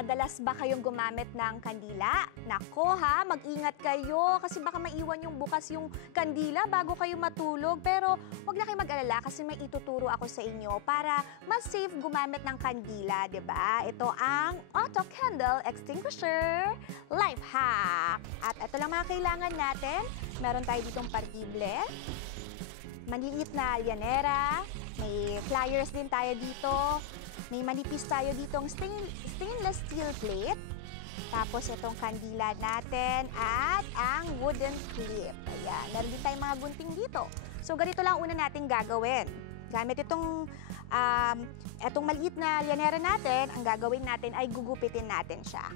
Madalas ba kayong gumamit ng kandila? Nako ha, mag-ingat kayo kasi baka maiwan yung bukas yung kandila bago kayo matulog. Pero wag na kayo mag-alala kasi may ituturo ako sa inyo para mas safe gumamit ng kandila, 'di ba? Ito ang Auto Candle Extinguisher Life Hack. At ito lang mga kailangan natin. Meron tayo ditong partible, maliit na lyanera, may flyers din tayo dito. May manipis tayo ditong stainless steel plate. Tapos itong kandila natin at ang wooden clip. Ayan, meron din tayong mga gunting dito. So ganito lang una natin gagawin. Gamit itong maliit na lyanera natin, ang gagawin natin ay gugupitin natin siya.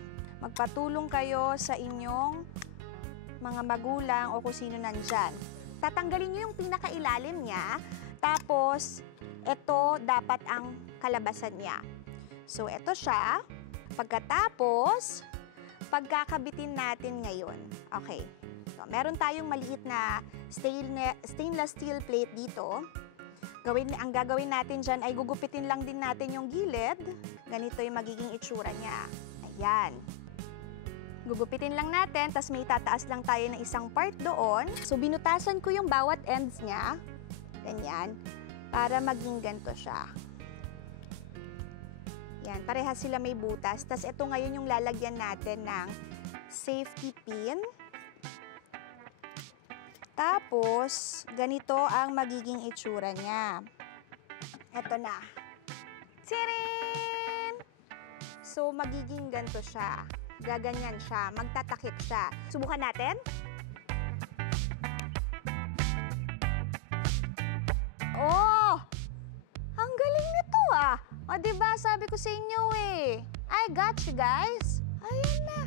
Magpatulong kayo sa inyong mga magulang o kung sino nandyan. Tatanggalin nyo yung pinakailalim niya. Tapos, ito dapat ang kalabasan niya. So, ito siya. Pagkatapos, pagkakabitin natin ngayon. Okay. So, meron tayong maliit na stainless steel plate dito. Ang gagawin natin dyan ay gugupitin lang din natin yung gilid. Ganito yung magiging itsura niya. Ayan. Gugupitin lang natin, tas may tataas lang tayo ng isang part doon. So, binutasan ko yung bawat ends niya. Ganyan. Para maging ganito siya. Yan, parehas sila may butas. Tapos ito ngayon yung lalagyan natin ng safety pin. Tapos, ganito ang magiging itsura niya. Ito na. Tirin! So, magiging ganito siya. Gaganyan siya. Magtatakip siya. Subukan natin. Oh! Ang galing nito ah! O diba, sabi ko sa inyo eh. I got you guys. Ayan na.